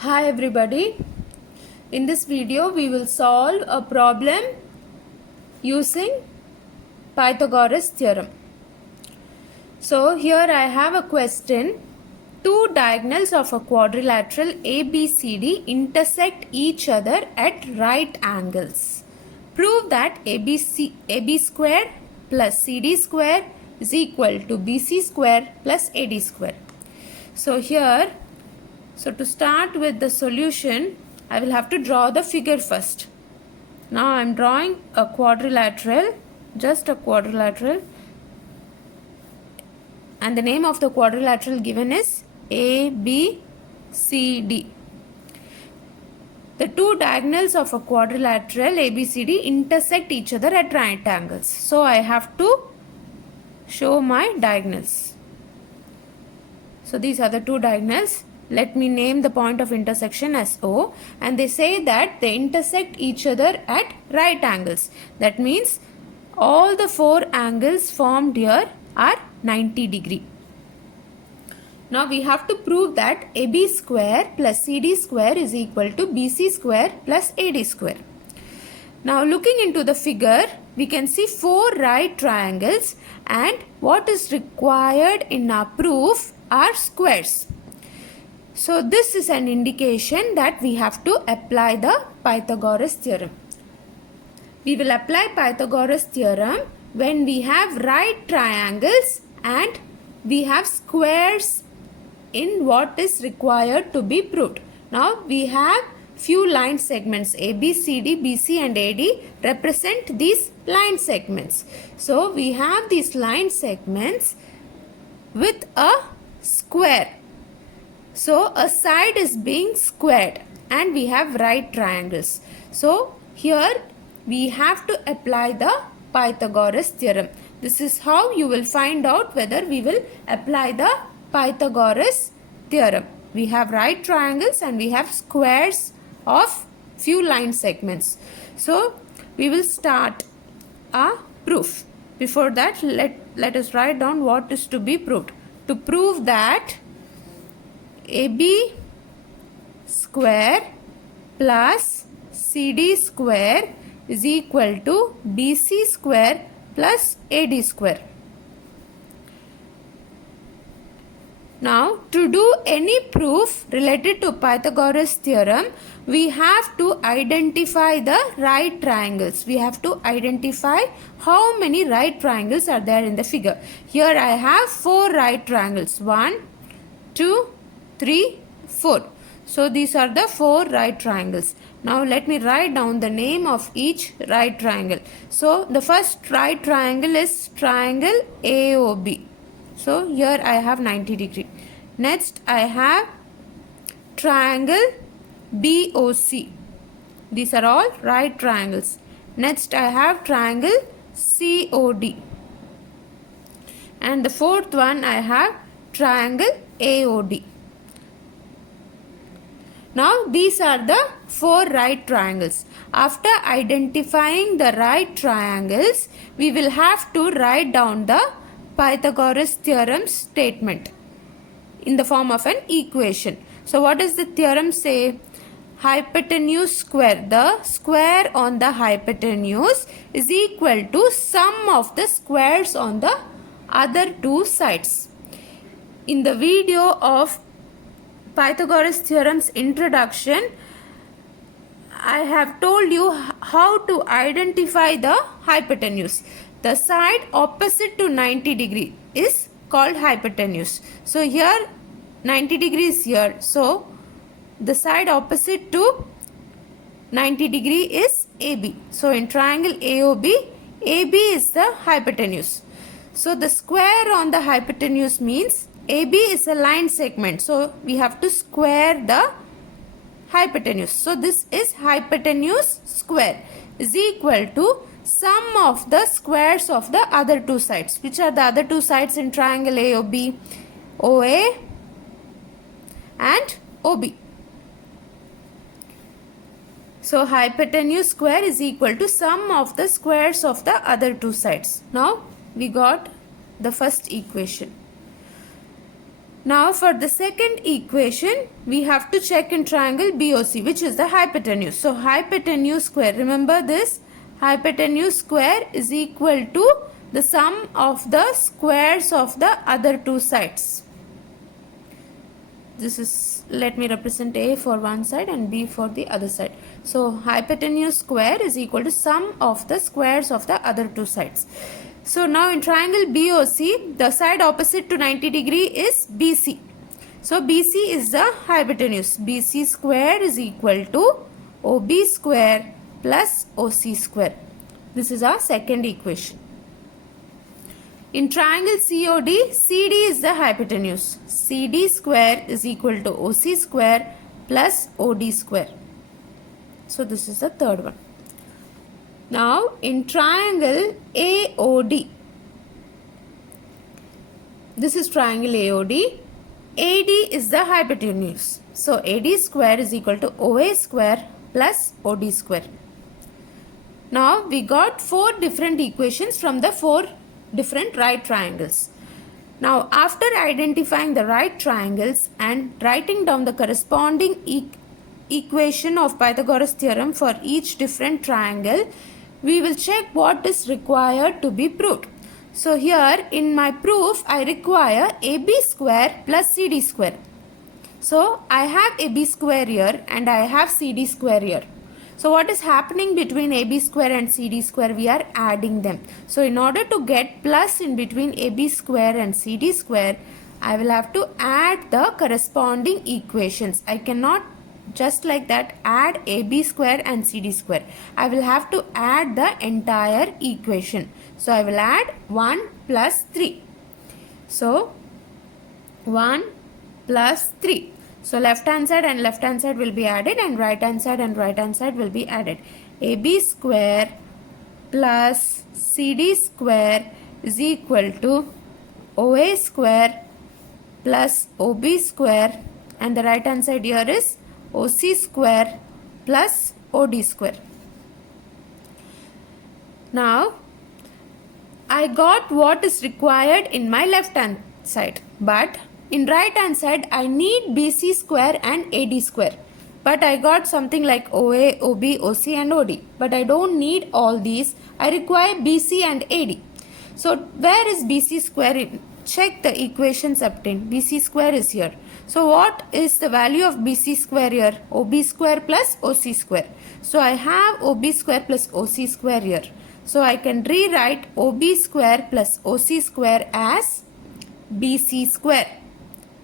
Hi everybody. In this video we will solve a problem using Pythagoras theorem. So here I have a question. Two diagonals of a quadrilateral ABCD intersect each other at right angles. Prove that AB square plus CD square is equal to BC square plus AD square. So to start with the solution, I will have to draw the figure first. Now I am drawing a quadrilateral, just a quadrilateral, and the name of the quadrilateral given is ABCD. The two diagonals of a quadrilateral ABCD intersect each other at right angles. So I have to show my diagonals. So these are the two diagonals. Let me name the point of intersection as O, and they say that they intersect each other at right angles. That means all the four angles formed here are 90 degree. Now we have to prove that AB square plus CD square is equal to BC square plus AD square. Now looking into the figure, we can see four right triangles, and what is required in our proof are squares. So this is an indication that we have to apply the Pythagoras theorem. We will apply Pythagoras theorem when we have right triangles and we have squares in what is required to be proved. Now we have few line segments AB, CD, BC and AD represent these line segments. So we have these line segments with a square. So a side is being squared and we have right triangles. So here we have to apply the Pythagoras theorem. This is how you will find out whether we will apply the Pythagoras theorem. We have right triangles and we have squares of few line segments. So we will start a proof. Before that, let us write down what is to be proved. To prove that AB square plus CD square is equal to BC square plus AD square. Now to do any proof related to Pythagoras theorem, we have to identify the right triangles. We have to identify how many right triangles are there in the figure. Here I have four right triangles. 1, 2, 3, 4. So these are the four right triangles. Now let me write down the name of each right triangle. So the first right triangle is triangle AOB. So here I have 90 degree. Next I have triangle BOC. These are all right triangles. Next I have triangle COD. And the fourth one I have triangle AOD. Now these are the four right triangles. After identifying the right triangles, we will have to write down the Pythagoras theorem statement in the form of an equation. So what does the theorem say? Hypotenuse square. The square on the hypotenuse is equal to sum of the squares on the other two sides. In the video of Pythagoras theorem's introduction, I have told you how to identify the hypotenuse. The side opposite to 90 degree is called hypotenuse. So here 90 degrees here. So the side opposite to 90 degree is AB. So in triangle AOB, AB is the hypotenuse. So the square on the hypotenuse means AB is a line segment. So we have to square the hypotenuse. So this is hypotenuse square is equal to sum of the squares of the other two sides. Which are the other two sides in triangle AOB? OA and OB. So hypotenuse square is equal to sum of the squares of the other two sides. Now we got the first equation. Now for the second equation, we have to check in triangle BOC, which is the hypotenuse. So hypotenuse square, remember this, hypotenuse square is equal to the sum of the squares of the other two sides. This is, let me represent A for one side and B for the other side. So hypotenuse square is equal to sum of the squares of the other two sides. So now in triangle BOC, the side opposite to 90 degree is BC. So BC is the hypotenuse. BC square is equal to OB square plus OC square. This is our second equation. In triangle COD, CD is the hypotenuse. CD square is equal to OC square plus OD square. So this is the third one. Now in triangle AOD, this is triangle AOD. AD is the hypotenuse. So AD square is equal to OA square plus OD square. Now we got four different equations from the four different right triangles. Now after identifying the right triangles and writing down the corresponding equation of Pythagoras theorem for each different triangle, we will check what is required to be proved. So here in my proof, I require AB square plus CD square. So I have AB square here and I have CD square here. So what is happening between AB square and CD square? We are adding them. So in order to get plus in between AB square and CD square, I will have to add the corresponding equations. I cannot just like that add AB square and CD square. I will have to add the entire equation. So I will add 1 plus 3. So 1 plus 3. So left hand side and left hand side will be added and right hand side and right hand side will be added. AB square plus CD square is equal to OA square plus OB square, and the right hand side here is OC square plus OD square. Now I got what is required in my left hand side, but in right hand side I need BC square and AD square, but I got something like OA, OB, OC and OD, but I don't need all these. I require BC and AD. So where is BC square? Check the equations obtained. BC square is here. So what is the value of BC square here? OB square plus OC square. So I have OB square plus OC square here. So I can rewrite OB square plus OC square as BC square.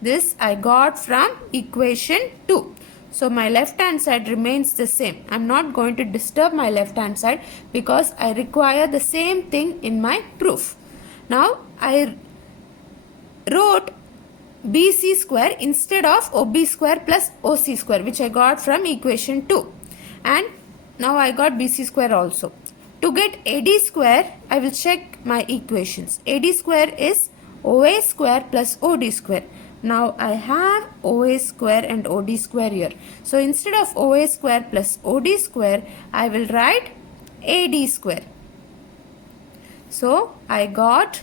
This I got from equation 2. So my left hand side remains the same. I am not going to disturb my left hand side because I require the same thing in my proof. Now I wrote BC square instead of OB square plus OC square, which I got from equation 2. And now I got BC square also. To get AD square, I will check my equations. AD square is OA square plus OD square. Now I have OA square and OD square here. So instead of OA square plus OD square, I will write AD square. So I got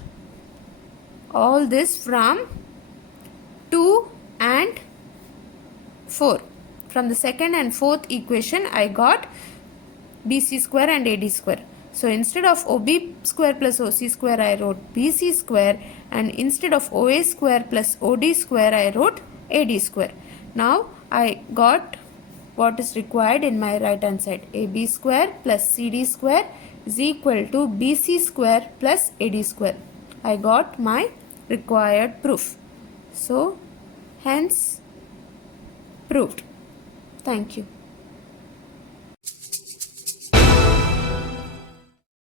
all this from 2 and 4. From the second and fourth equation, I got BC square and AD square. So instead of OB square plus OC square, I wrote BC square, and instead of OA square plus OD square, I wrote AD square. Now I got what is required in my right hand side. AB square plus CD square is equal to BC square plus AD square. I got my required proof. So hence proved. Thank you.